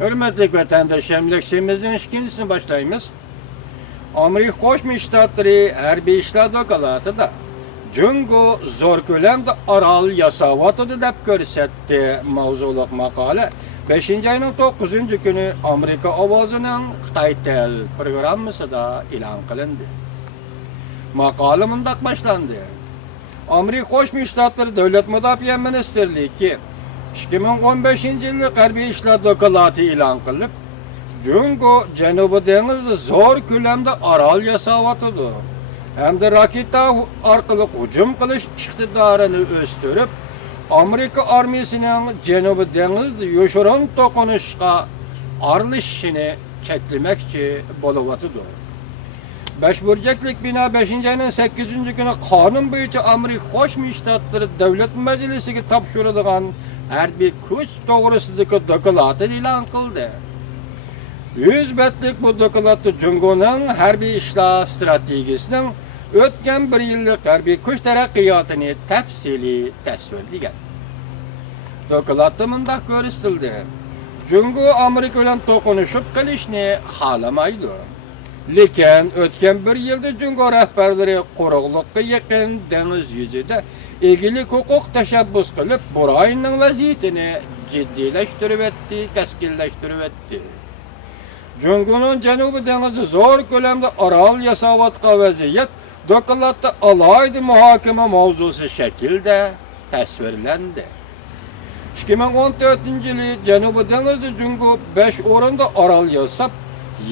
Hürmetli vatandaşlarım, leksimizin ikincisini başlayımız. Amerika Qo'shma Shtatlari harbiy ishlar doklaatida Jungo zo'r ko'lamda orol yasavotidi deb ko'rsatdi. Mavzuliq maqola 5-oyning 9-kuni Amerika ovozining Xitoy Tel programmasida e'lon qilindi. Maqola mundaq boshlandi. Amerika Qo'shma Shtatlari Davlat Mudofaa Ministrligi 2015-yillik harbiy ishlar doklati e'lon qilib, Jungo Janubiy dengizda zo'r ko'lamda orol yasavotidi hamda raketa orqali hujum qilish iqtidorini o'stirib, Amerika armiyasining Janubiy dengizda yoshirin to'qinishga aralashishini cheklamoqchi bo'layotidi. Beşburcaklik bina 5-oyning 8-kuni qonun bo'yicha Amerika Qo'shma Shtatlari Davlat Majlisiga topshirilgan harbiy kuch to'g'risidagi doklati e'lon qildi. 100 betlik bu doklatda Jungoning harbiy ishlar strategiyasining o'tgan 1 yillik harbiy kuch taraqqiyotini tafsiliy tasvirlagan. Doklatda mundaq ko'rsatildi. Jungo Amerika bilan to'qinishib qilishni xohlamaydi. Lekin o'tgan 1 yilda Jungo rahbarlari quruqlikqa yaqin dengiz yuzida egilik huquq tashabbus qilib, Burayning vaziyatini jiddiylashtirib etdi, kaskinlashtirib etdi. Jungoning Janubiy dengizda zo'r ko'lamda orol yasavotgan vaziyat doklatda alohida muhokama mavzusi shaklda tasvirlandi. 2014-yili Janubiy dengizda Jungo 5 o'rinda orol yasab,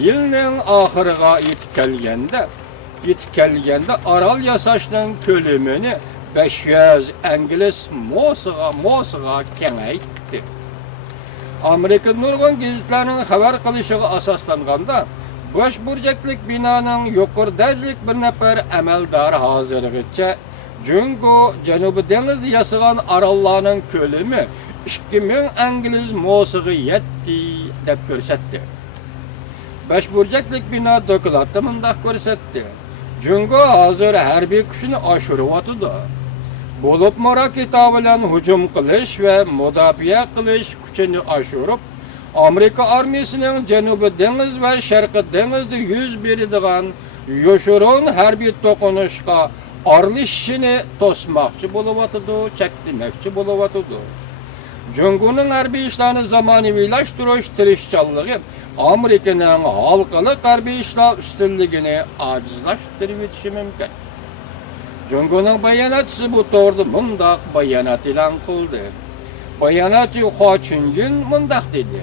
yilning oxiriga yetib kelganda orol yasashning ko'lamini 500 ingliz mosiga kengaytdi. Amerika nurg'un gazetlarining xabar qilishiga asoslanganda, bosh burjaklik binoning yuqori darajalik bir nafar amaldori hozirgacha Jungo Janubiy dengizda yasagan orollarning ko'lami 2000 ingliz mosiga yetdi deb ko'rsatdi. Beşburcaklik bina doklatda mundaq ko'rsatdi. Jungo hozir harbiy kuchini oshiryotidi. Bo'lib raketa bilan hujum qilish va mudofaa qilish kuchini oshirib, Amerika armiyasining Janubiy dengiz va Sharqiy dengizda yuz beradigan yoshirin harbiy to'qinishga aralashishini to'smoqchi bo'layotidi, cheklamoqchi bo'layotidi. Jungoning harbiy ishlarni zamonaviylashtirish tirishchanligi Amerikaning xalqaro harbiy ishlar ustunligini ojizlashtirib etishi mumkin. Jungoning bayonotchisi bu to'g'rida mundaq bayonot e'lon qildi. Bayonotchi Ho Chunjin mundaq dedi.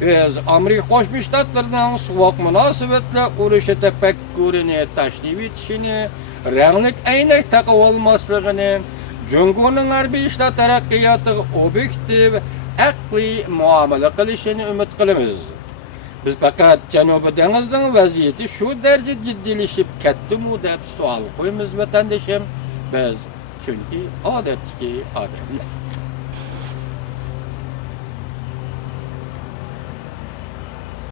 Biz Amerika Qo'shma Shtatlarining suvoq munosabatlar urushi tafakkurini tashlib etishini, ranglik aynak taqib olmasligini, Jungoning harbiy ishlar taraqqiyotiga obyektiv, aqliy muomala qilishini umid qilamiz. Biz faqat Janubiy dengizning vaziyati shu darajada jiddiylashib ketdimi deb savol qo'yamiz vatandoshim. Biz chunki odatdagi odamlar